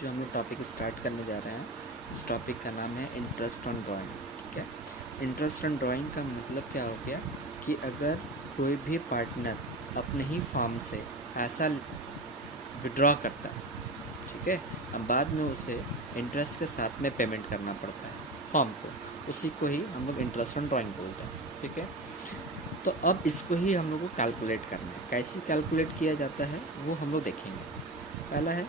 जो हम लोग टॉपिक स्टार्ट करने जा रहे हैं उस टॉपिक का नाम है इंटरेस्ट ऑन ड्राइंग। ठीक है, इंटरेस्ट ऑन ड्राइंग का मतलब क्या हो गया कि अगर कोई भी पार्टनर अपने ही फॉर्म से ऐसा विड्रॉ करता है, ठीक है, अब बाद में उसे इंटरेस्ट के साथ में पेमेंट करना पड़ता है फॉर्म को, उसी को ही हम लोग इंटरेस्ट ऑन ड्राइंग बोलते हैं। ठीक है, तो अब इसको ही हम लोग को कैलकुलेट करना है। कैसे कैलकुलेट किया जाता है वो हम लोग देखेंगे। पहला है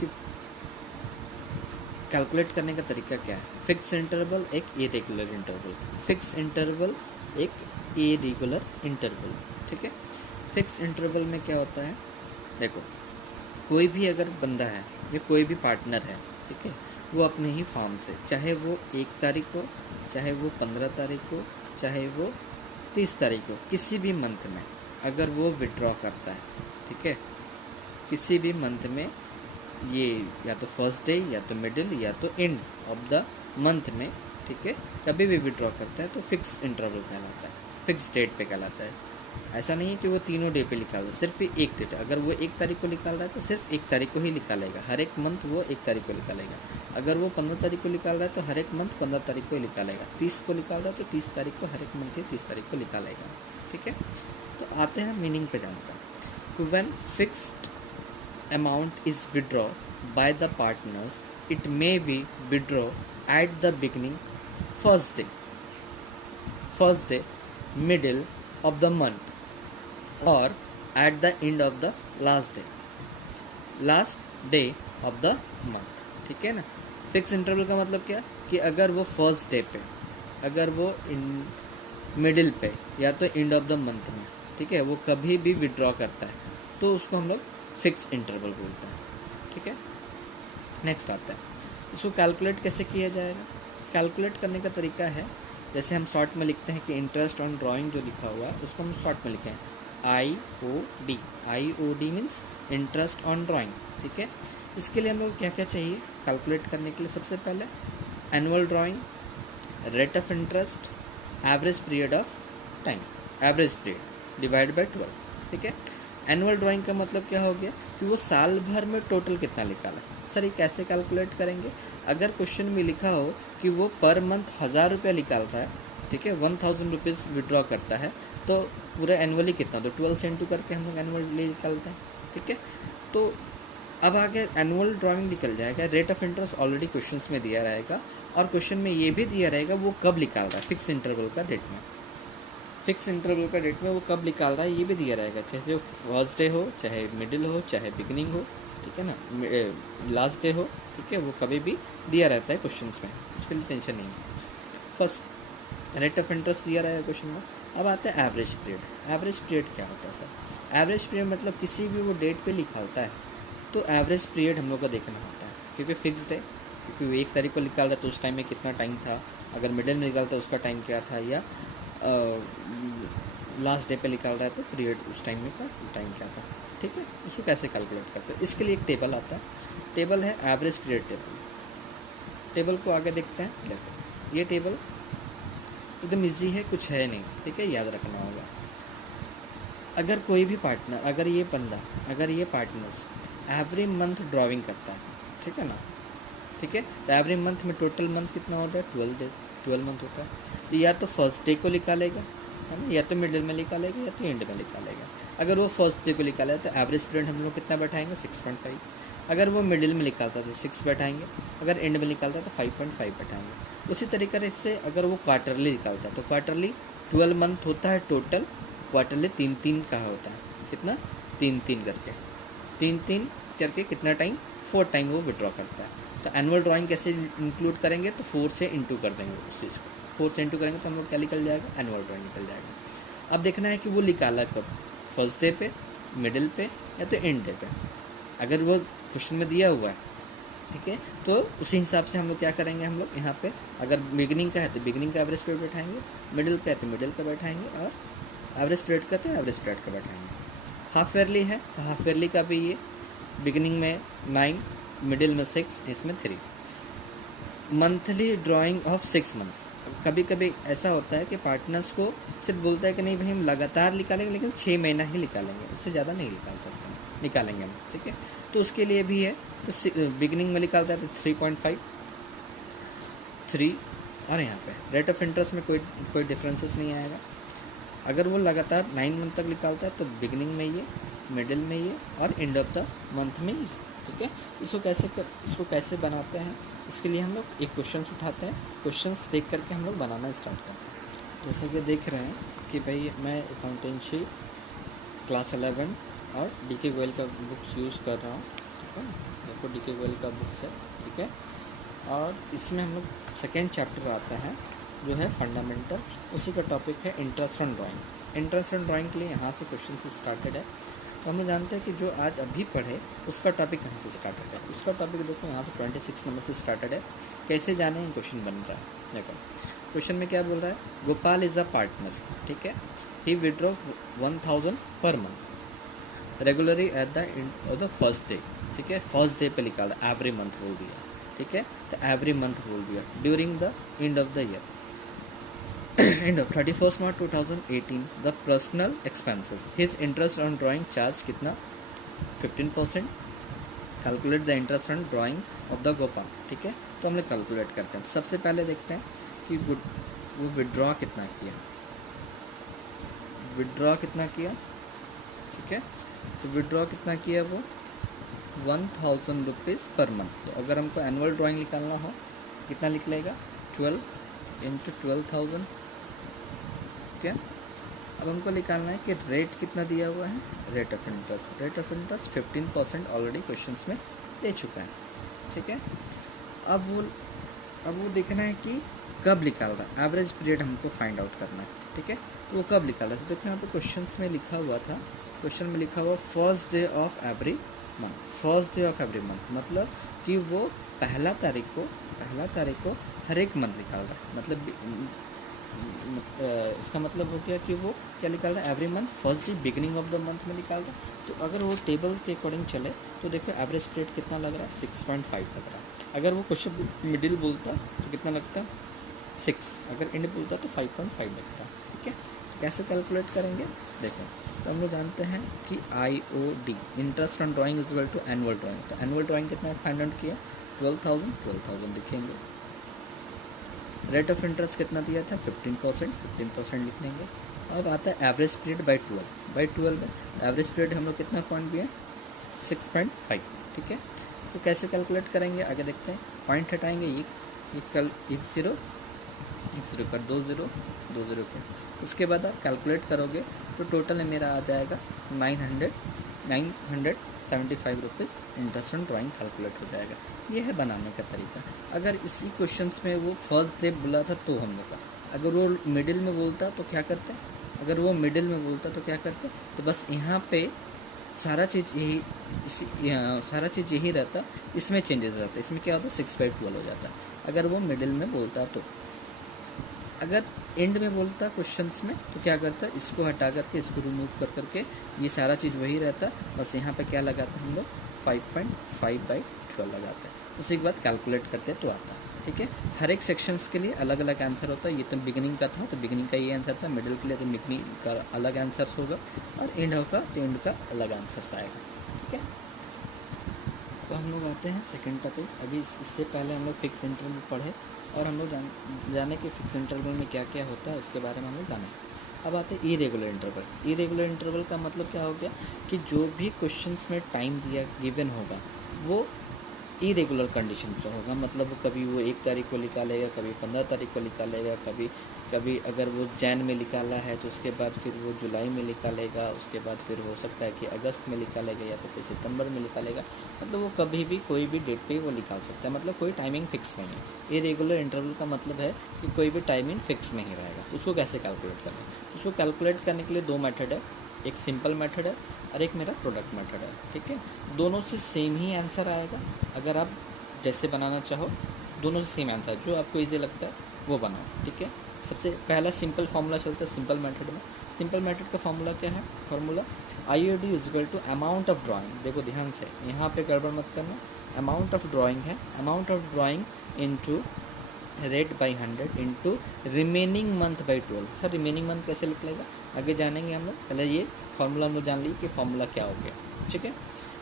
कि कैलकुलेट करने का तरीका क्या है। फिक्स इंटरवल, एक इरेगुलर इंटरवल। फिक्स इंटरवल, एक इरेगुलर इंटरवल। ठीक है, फिक्स इंटरवल में क्या होता है, देखो कोई भी अगर बंदा है या कोई भी पार्टनर है, ठीक है, वो अपने ही फॉर्म से, चाहे वो 1 तारीख को, चाहे वो 15 तारीख को, चाहे वो 30 तारीख को, किसी भी मंथ में अगर वो विड्रॉ करता है, ठीक है, किसी भी मंथ में, ये या तो फर्स्ट डे या तो मिडिल या तो एंड ऑफ द मंथ में, ठीक है, कभी भी विड्रॉ करता है तो फिक्स इंटरवल कहलाता है, फिक्स डेट पे कहलाता है। ऐसा नहीं है कि वो तीनों डे पे निकाल रहा है, सिर्फ एक डेट। अगर वो 1 तारीख को निकाल रहा है तो सिर्फ 1 तारीख को ही निकालेगा, हर एक मंथ वो 1 तारीख को निकालेगा। अगर वो 15 तारीख को निकाल रहा है तो हर एक मंथ 15 तारीख को ही निकालेगा। 30 को निकाल रहा है तो 30 तारीख को, हर एक मंथ ही 30 तारीख को निकालेगा। ठीक है, तो आते हैं मीनिंग पे जानते हैं। When fixed amount is withdrawn by the partners, it may be withdrawn at the beginning, first day, middle of the month, or at the end of the last day of the month। ठीक है ना। Fix interval का मतलब क्या कि अगर वो first day पे, अगर वो मिडिल पे या तो एंड ऑफ द मंथ में, ठीक है, वो कभी भी विड्रॉ करता है तो उसको हम लोग फिक्स इंटरवल बोलते हैं। ठीक है, नेक्स्ट आता है इसको कैलकुलेट कैसे किया जाएगा। कैलकुलेट करने का तरीका है, जैसे हम शॉर्ट में लिखते हैं कि इंटरेस्ट ऑन ड्राइंग जो लिखा हुआ है उसको हम शॉर्ट में लिखें IOD। IOD means interest on drawing. ठीक है, इसके लिए हम लोग क्या क्या चाहिए कैलकुलेट करने के लिए। सबसे पहले annual drawing, rate of interest, average period of time, average period divide by 12। ठीक है, एनुअल ड्राइंग का मतलब क्या हो गया कि वो साल भर में टोटल कितना निकाला। सर ये कैसे कैलकुलेट करेंगे। अगर क्वेश्चन में लिखा हो कि वो पर मंथ 1000 रुपया निकाल रहा है, ठीक है, 1000 रुपीज़ विड्रॉ करता है, तो पूरा एनुअली कितना, तो 12 से इंटू करके हम लोग एनुअली निकालते हैं। ठीक है, तो अब आगे एनुअल ड्राइंग निकल जाएगा। Rate of interest already question में दिया रहेगा, और क्वेश्चन में ये भी दिया रहेगा वो कब निकाल रहा है, फिक्स इंटरवल का डेट में। फिक्स इंटरवल का डेट में वो कब निकाल रहा है ये भी दिया रहेगा, चाहे वो फर्स्ट डे हो, चाहे मिडिल हो, चाहे बिगनिंग हो, ठीक है ना, लास्ट डे हो, ठीक है, वो कभी भी दिया रहता है क्वेश्चंस में, उसके लिए टेंशन नहीं है। फर्स्ट रेट ऑफ इंटरेस्ट दिया रहेगा क्वेश्चन में। अब आता है एवरेज पीरियड। एवरेज पीरियड क्या होता है सर। एवरेज पीरियड मतलब किसी भी वो डेट पे निकालता है तो एवरेज पीरियड हम लोग को देखना होता है, क्योंकि फिक्स्ड है, क्योंकि वो 1 तारीख को निकाल रहा है तो उस टाइम में कितना टाइम था, अगर मिडिल में निकालता है उसका टाइम क्या था, या लास्ट डे पे निकाल रहा है तो पीरियड उस टाइम में का टाइम क्या था। ठीक है, उसको कैसे कैलकुलेट करते हैं, इसके लिए एक टेबल आता है। टेबल है एवरेज पीरियड टेबल। टेबल को आगे देखते हैं। देखो ये टेबल एकदम इजी है, कुछ है नहीं, ठीक है, याद रखना होगा। अगर कोई भी पार्टनर, अगर ये बंदा, अगर ये पार्टनर्स एवरी मंथ ड्राइंग करता है, ठीक है ना, ठीक है, तो एवरी मंथ में टोटल मंथ कितना होता है, 12 डेज, 12 मंथ होता है। तो या तो फर्स्ट डे को निकालेगा, है ना, या तो मिडिल में निकालेगा, या तो एंड में निकालेगा। अगर वो फर्स्ट डे को निकाला है तो एवरेज पीरियड हम लोग कितना बैठाएंगे, 6.5। अगर वो मिडिल में निकालता है तो 6 बैठाएंगे, अगर एंड में निकालता है तो 5.5 बैठाएंगे। उसी तरीके से अगर वो क्वार्टरली निकालता है तो क्वार्टरली 12 मंथ होता है टोटल, क्वार्टरली 3-3 का होता है, कितना, 3-3 करके, 3-3 करके कितना टाइम, 4 टाइम वो विड्रॉ करता है। तो एनुअल ड्राइंग कैसे इंक्लूड करेंगे, तो 4 से इंटू कर देंगे उस चीज़ को, 4 से इंटू करेंगे तो हम लोग क्या निकल जाएगा, एनुअल ड्राइंग निकल जाएगा। अब देखना है कि वो निकाला कब, फर्स्ट डे पे, मिडिल पे, या तो एंड डे पे। अगर वो क्वेश्चन में दिया हुआ है, ठीक है, तो उसी हिसाब से हम लोग क्या करेंगे, हम लोग यहाँ पे अगर बिगिनिंग का है तो बिगिनिंग का एवरेज पीरियड बैठाएंगे, मिडिल का है तो मिडिल का बैठाएंगे, और एवरेज पीरियड का तो एवरेज पीरियड का बैठाएंगे। हाफ ईयरली है तो हाफ ईयरली का भी ये, बिगिनिंग में 9, मिडिल में 6, इसमें 3। Monthly drying of 6 month. कभी कभी ऐसा होता है कि पार्टनर्स को सिर्फ बोलता है कि नहीं भाई हम लगातार निकालेंगे, लेकिन 6 महीना ही निकालेंगे, उससे ज़्यादा नहीं निकाल सकते, निकालेंगे हम, ठीक है। तो उसके लिए भी है तो बिगिनिंग में निकालता है तो 3.5 3, और यहाँ पे रेट ऑफ इंटरेस्ट में कोई डिफरेंसेस नहीं आएगा। अगर वो लगातार 9 मंथ तक निकालता है तो बिगिनिंग में ये, मिडिल में ये, और एंड ऑफ द मंथ में ये। ठीक है, इसको कैसे बनाते हैं, इसके लिए हम लोग एक क्वेश्चन उठाते हैं, क्वेश्चंस देख करके हम लोग बनाना स्टार्ट करते हैं। जैसे कि देख रहे हैं कि भाई मैं अकाउंटेंसी क्लास 11 और DK गोयल का बुक्स यूज़ कर रहा हूँ। ठीक है, देखो DK गोयल का बुक्स है। ठीक है, और इसमें हम लोग सेकेंड चैप्टर आता है जो है फंडामेंटल, उसी का टॉपिक है interest on drawing. Interest on drawing के लिए यहाँ से क्वेश्चन से स्टार्टेड है। तो हम लोग जानते हैं कि जो आज अभी पढ़े उसका टॉपिक कहाँ से स्टार्टेड है। उसका टॉपिक देखो यहाँ से 26 नंबर से स्टार्टेड है। कैसे जाने हैं, क्वेश्चन बन रहा है। देखो क्वेश्चन में क्या बोल रहा है, गोपाल इज़ अ पार्टनर। ठीक है, ही withdraw 1000 per month regularly at the end of the first day. ठीक है, फर्स्ट डे पे लिखा है, एवरी मंथ बोल दिया। ठीक है, तो एवरी मंथ बोल दिया during the end of the year, end of 31 March 2018 the personal expenses his interest on drawing charge कितना 15%। Calculate the interest on drying of the Gopal. ठीक है, तो हम लोग कैलकुलेट करते हैं। सबसे पहले देखते हैं कि वो विड्रॉ कितना किया, विड्रॉ कितना किया। ठीक है, तो विड्रॉ कितना किया वो 1000 रुपीज़ पर मंथ। तो अगर हमको एनुअल ड्राइंग निकालना हो कितना लिख लेगा, 12 इंटू 12,000। ठीक है, अब हमको निकालना है कि रेट कितना दिया हुआ है, rate of interest. Rate of interest 15% already questions में दे चुका है। ठीक है, अब वो देखना है कि कब निकाल रहा है, एवरेज पीरियड हमको फाइंड आउट करना है। ठीक है, तो वो कब निकाल रहा है, तो देखो यहाँ पे क्वेश्चंस में लिखा हुआ था, क्वेश्चन में लिखा हुआ first day of every month. First day of every month मतलब कि वो पहला तारीख को हर एक मंथ निकाल रहा है। मतलब इसका मतलब हो गया कि वो क्या निकाल रहा है, every month first day beginning of the month में निकाल रहा है। तो अगर वो टेबल के अकॉर्डिंग चले तो देखो एवरेज पीरियड कितना लग रहा है, 6.5 लग रहा है। अगर वो क्वेश्चन मिडिल बोलता तो कितना लगता, 6। अगर एंड बोलता तो 5.5 लगता। ठीक है, कैसे कैलकुलेट करेंगे, देखो तो हम लोग जानते हैं कि IOD interest on drawing is equal to annual drawing. तो एनुअल ड्राइंग कितना फाइंड आउट किया, 12,000 लिखेंगे। रेट ऑफ इंटरेस्ट कितना दिया था, 15% लिख लेंगे। अब आता है एवरेज पीरियड बाई 12 में एवरेज पीरियड हम लोग कितना पॉइंट भी है, 6.5। ठीक है, तो कैसे कैलकुलेट करेंगे आगे देखते हैं। पॉइंट हटाएंगे, एक कल 1 0 कर 2 0 कर, उसके बाद आप कैलकुलेट करोगे तो टोटल मेरा आ जाएगा 975 rupees interest on drawing calculate हो जाएगा। ये है बनाने का तरीका। अगर इसी क्वेश्चंस में वो फर्स्ट डे बोला था तो हम लोग का, अगर वो मिडिल में बोलता तो क्या करते, अगर वो मिडिल में बोलता तो क्या करते, तो बस यहाँ पे सारा चीज़ यही रहता, इसमें चेंजेस रहता। इसमें क्या होता, 6/12 हो जाता अगर वो मिडिल में बोलता तो। अगर एंड में बोलता क्वेश्चंस में तो क्या करता, इसको हटा करके इसको रिमूव कर करके ये सारा चीज़ वही रहता, बस यहाँ पे क्या लगाते हम लोग 5.5/12 लगाते हैं। उसी के बाद कैलकुलेट करते तो आता। ठीक है, हर एक सेक्शंस के लिए अलग अलग आंसर होता है। ये तो बिगिनिंग का था तो बिगिनिंग का ये आंसर था, मिडिल के लिए तो बिगिनिंग का अलग आंसर होगा, और एंड होगा तो एंड का अलग आंसर आएगा। ठीक है, तो हम लोग आते हैं सेकेंड टॉपिक। अभी इससे पहले हम लोग फिक्स इंटरवल पढ़े और हम लोग जाने कि फिक्स इंटरवल में क्या क्या होता है उसके बारे में हम लोग जाने। अब आते हैं इरेगुलर इंटरवल। इरेगुलर इंटरवल का मतलब क्या हो गया कि जो भी क्वेश्चंस में टाइम दिया गिवन होगा वो इरेगुलर कंडीशन से होगा। मतलब कभी वो 1 तारीख को निकालेगा, कभी 15 तारीख को निकालेगा, कभी अगर वो जैन में निकाला है तो उसके बाद फिर वो जुलाई में निकालेगा, उसके बाद फिर हो सकता है कि अगस्त में निकालेगा या तो फिर सितंबर में निकालेगा। मतलब वो कभी भी कोई भी डेट पे वो निकाल सकता है, मतलब कोई टाइमिंग फिक्स नहीं है। इरेगुलर इंटरवल का मतलब है कि कोई भी टाइमिंग फिक्स नहीं रहेगा। उसको कैसे कैलकुलेट करना है, उसको कैलकुलेट करने के लिए 2 मेथड है, एक सिंपल मेथड है और एक मेरा प्रोडक्ट मेथड है। ठीक है, दोनों से सेम ही आंसर आएगा। अगर आप जैसे बनाना चाहो दोनों से सेम आंसर, जो आपको ईजी लगता है वो बनाओ। ठीक है, सबसे पहला सिंपल फार्मूला चलता है सिंपल मेथड में। सिंपल मेथड का फार्मूला क्या है, formula IOD is equal to amount of drawing. देखो ध्यान से, यहाँ पे गड़बड़ मत करना। अमाउंट ऑफ ड्राइंग है, amount of drawing into rate by 100 into remaining month by 12। Sir remaining month कैसे निकलेगा आगे जानेंगे हम लोग, पहले ये फार्मूला हम लोग जान लीजिए कि फार्मूला क्या हो गया। ठीक है,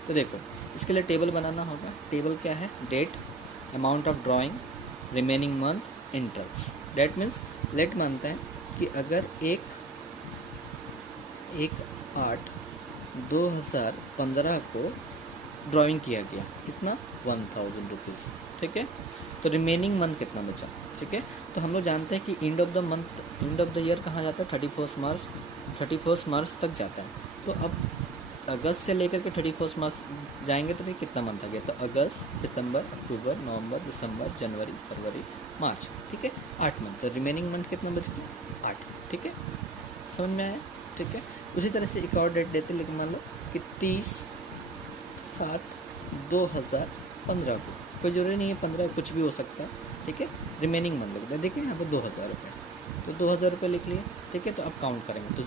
तो देखो इसके लिए टेबल बनाना होगा। टेबल क्या है? Date, amount of drawing, remaining month, interest. Date means let मानते हैं कि अगर एक 8/2015 को ड्राइंग किया गया, कितना? 1000 रुपीज़, ठीक है। तो रिमेनिंग मंथ कितना बचा, ठीक है। तो हम लोग जानते हैं कि end of the month, end of the year कहाँ जाता है? 31 मार्च तक जाता है। तो अब अगस्त से लेकर के 31 मार्च जाएंगे तो भाई कितना मंथ आ गया? तो अगस्त, सितंबर, अक्टूबर, नवंबर, दिसंबर, जनवरी, फरवरी, मार्च, ठीक है। 8 मंथ। तो रिमेनिंग मंथ कितना बच गया? 8, ठीक है। समझ में आया? ठीक है। उसी तरह से एक और डेट देते, लेकिन मान लो कि 30/7/2015 को, कोई ज़रूरी नहीं है 15, कुछ भी हो सकता है, ठीक है। रिमेनिंग मंथ लिखते हैं। देखिए यहाँ पे 2000 रुपये, तो 2000 रुपये लिख लिए, ठीक है। तो अब काउंट करेंगे तो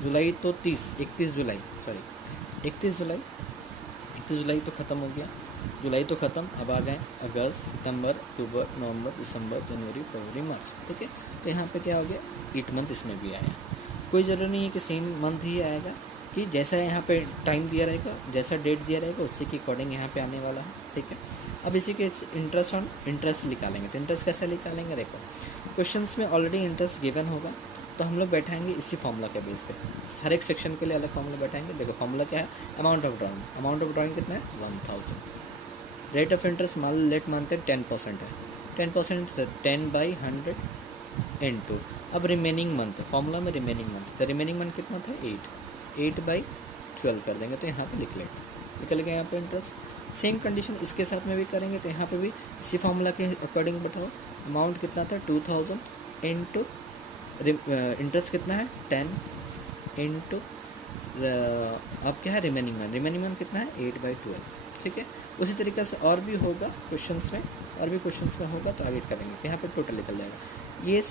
जुलाई तो 31 जुलाई, सॉरी 31 जुलाई, 31 जुलाई तो ख़त्म हो गया, जुलाई तो ख़त्म। अब आ गए अगस्त, सितंबर, अक्टूबर, नवंबर, दिसंबर, जनवरी, फरवरी, मार्च, ठीक है। तो यहाँ पे क्या हो गया? 8 मंथ इसमें भी आया। कोई ज़रूरी नहीं है कि सेम मंथ ही आएगा, कि जैसा यहाँ पे टाइम दिया रहेगा, जैसा डेट दिया रहेगा, उसी के अकॉर्डिंग यहाँ पे आने वाला है, ठीक है। अब इसी के इंटरेस्ट निकालेंगे। तो इंटरेस्ट कैसे निकालेंगे? देखो क्वेश्चंस में ऑलरेडी इंटरेस्ट गिवन होगा, तो हम लोग बैठाएंगे इसी फॉर्मूला के बेस पे। हर एक सेक्शन के लिए अलग फॉर्मूला बैठाएंगे। देखो फॉर्मूला क्या है? अमाउंट ऑफ ड्राइंग कितना है? 1000। रेट ऑफ इंटरेस्ट मान लेट मानते हैं 10% है, 10% 10/100 इंटू। अब रिमेनिंग मंथ, फॉर्मूला में रिमेनिंग मंथ, तो रिमेनिंग मंथ कितना था? 8/12 कर देंगे, तो यहाँ पे निकल गया यहाँ पे इंटरेस्ट। सेम कंडीशन इसके साथ में भी करेंगे, तो यहाँ पे भी इसी फॉर्मूला के अकॉर्डिंग बताओ। अमाउंट कितना था? 2000 इंटू इंटरेस्ट कितना है? 10 इंटू अब क्या है? रिमेनिंग मंथ कितना है? 8/12, ठीक है। उसी तरीके से और भी होगा क्वेश्चंस में, होगा तो आगे करेंगे। तो यहाँ पर टोटल निकल जाएगा। ये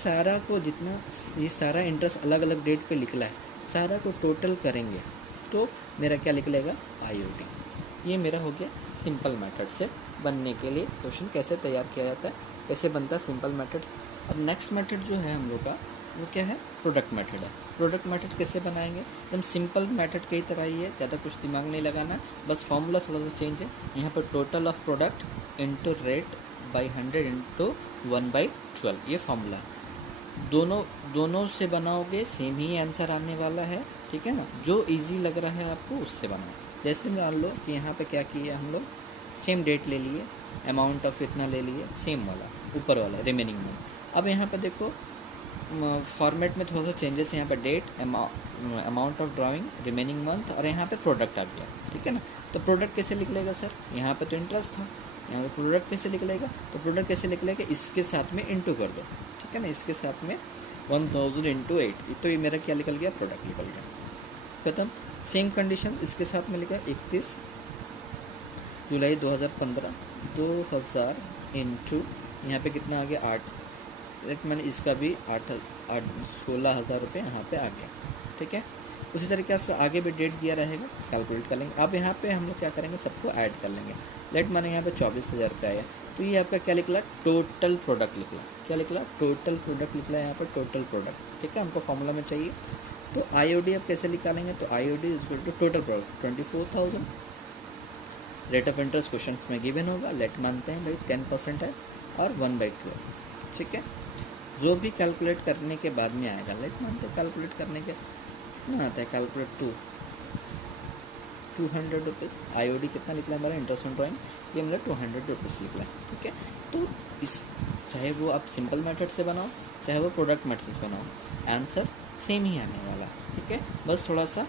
सारा इंटरेस्ट अलग अलग डेट पे निकला है, सारा को टोटल करेंगे तो मेरा क्या निकलेगा? IOD। ये मेरा हो गया सिंपल मेथड से बनने के लिए क्वेश्चन कैसे तैयार किया जाता है, कैसे बनता है सिंपल मेथड। अब नेक्स्ट मेथड जो है हम लोग का, वो क्या है? प्रोडक्ट मेथड है। प्रोडक्ट मेथड कैसे बनाएंगे? एकदम सिंपल मेथड की तरह ही है, ज़्यादा कुछ दिमाग नहीं लगाना है, बस फॉर्मूला थोड़ा सा चेंज है। यहाँ पर total of product into rate by 100 into 1/12, ये फॉर्मूला। दोनों से बनाओगे सेम ही आंसर आने वाला है, ठीक है ना। जो इजी लग रहा है आपको उससे बनाओ। जैसे मान लो कि यहाँ पे क्या किया हम लोग, सेम डेट ले लिए, अमाउंट ऑफ इतना ले लिए, सेम वाला ऊपर वाला रिमेनिंग मंथ। अब यहाँ पे देखो फॉर्मेट में थोड़ा सा चेंजेस है। यहाँ पे date, amount of drawing, remaining month, और यहाँ पे प्रोडक्ट आ गया, ठीक है ना। तो प्रोडक्ट कैसे निकलेगा सर? यहाँ पे तो इंटरेस्ट था, यहाँ पे प्रोडक्ट कैसे निकलेगा? तो प्रोडक्ट कैसे निकलेगा? इसके साथ में इंटू कर दो, ठीक है ना। इसके साथ में 1000 इंटू 8, तो ये मेरा क्या निकल गया? प्रोडक्ट निकल गया, खत्म। सेम कंडीशन इसके साथ में लिखा 31 जुलाई 2015, 2000 इंटू यहाँ पे कितना आ गया? 8। एक मैंने इसका भी 16,000 रुपये यहाँ पे आ गया, ठीक है। उसी तरीके से आगे भी डेट दिया रहेगा, कैलकुलेट कर लेंगे। अब यहाँ पे हम लोग क्या करेंगे? सबको ऐड कर लेंगे। लेट माने यहाँ पे 24,000 रुपये आया, तो ये आपका क्या निकला? टोटल प्रोडक्ट निकला। क्या निकला? टोटल प्रोडक्ट निकला। यहाँ पर टोटल प्रोडक्ट, ठीक है, हमको फॉर्मूला में चाहिए। तो IOD अब कैसे निकालेंगे? तो IOD is equal to total product 24,000। Rate of interest question में गिवन होगा, लेट मानते हैं भाई 10% है, और 1/12, ठीक है। जो भी कैलकुलेट करने के बाद में आएगा, लेट मानते हैं कैलकुलेट करने के कितना आता है? Calculate 200 rupees. IOD कितना निकला हमारा? इंटरेस्ट ऑन ड्राइंग, ये मतलब 200 रुपीज़ निकला, ठीक है। तो इस चाहे वो आप सिंपल मेथड से बनाओ, चाहे वो प्रोडक्ट मेथड से बनाओ, आंसर सेम ही आने वाला, ठीक है। बस थोड़ा सा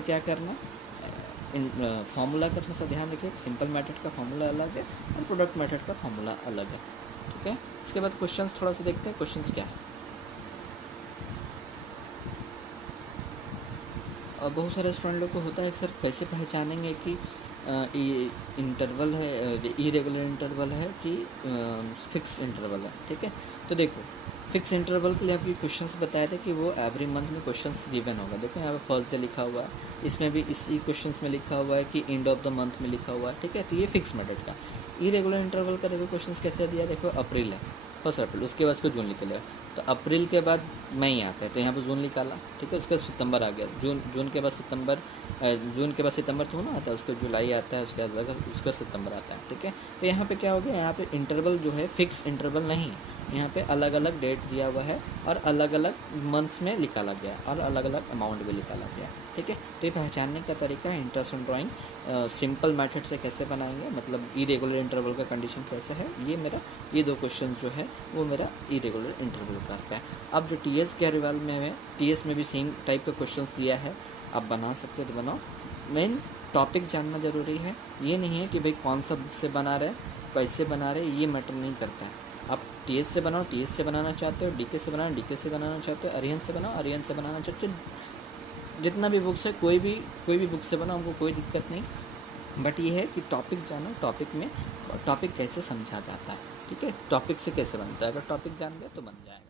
क्या करना, फार्मूला का थोड़ा सा ध्यान रखिए। सिंपल मेथड का फार्मूला अलग है और प्रोडक्ट मेथड का फार्मूला अलग है, ठीक है। इसके बाद क्वेश्चंस थोड़ा सा देखते हैं, क्वेश्चंस क्या है। बहुत सारे स्टूडेंट लोग को होता है सर कैसे पहचानेंगे कि ये इंटरवल है, इरेगुलर इंटरवल है कि फिक्स इंटरवल है, ठीक है। तो देखो फिक्स इंटरवल के लिए आपके क्वेश्चंस बताए थे कि वो एवरी मंथ में क्वेश्चंस गिवन होगा। देखो यहाँ पे फर्स्ट डे लिखा हुआ है, इसमें भी इसी क्वेश्चंस में लिखा हुआ है कि एंड ऑफ द मंथ में लिखा हुआ है, ठीक है। तो ये फिक्स मेथड का। इरेगुलर इंटरवल का देखो क्वेश्चंस कैसे दिया, देखो अप्रैल है, 1 अप्रैल, उसके बाद उसको जून निकलेगा, तो अप्रैल के बाद मई आता है, तो यहाँ पर जून निकाला, ठीक है। उसके बाद सितंबर आ गया, जून के बाद सितंबर, जून के बाद सितंबर तो ना आता है, उसका जुलाई आता है, उसके बाद अगस्त, उसका सितंबर आता है, ठीक है। तो यहाँ पे क्या हो गया, यहाँ पे इंटरवल जो है फिक्स इंटरवल नहीं, यहाँ पे अलग अलग डेट दिया हुआ है और अलग अलग मंथ्स में निकाला गया और अलग अलग अमाउंट भी निकाला गया, ठीक है। तो ये पहचानने का तरीका है interest on drawing. Simple method से कैसे बनाएंगे, मतलब इरेगुलर इंटरवल का कंडीशन कैसे है, ये दो क्वेश्चन जो है वो मेरा इरेगुलर इंटरवल का है। अब जो टीएस के रिवाल में है, टीएस में भी सेम टाइप का क्वेश्चन दिया है, आप बना सकते हो तो बनाओ। मेन टॉपिक जानना ज़रूरी है, ये नहीं है कि भाई कौन सा बुक से बना रहे, कैसे बना रहे, ये मैटर नहीं करता है। आप टीएस से बनाओ, टीएस से बनाना चाहते हो, डीके से बनाओ, डीके से बनाना चाहते हो, अरिहंत से बनाओ, अरिहंत से बनाना चाहते हो, जितना भी बुक्स है कोई भी बुक से बनाओ, हमको कोई दिक्कत नहीं। बट ये है कि टॉपिक जानो, टॉपिक में टॉपिक कैसे समझा जाता है, ठीक है, टॉपिक से कैसे बनता है, अगर टॉपिक जान गए तो बन जाएगा।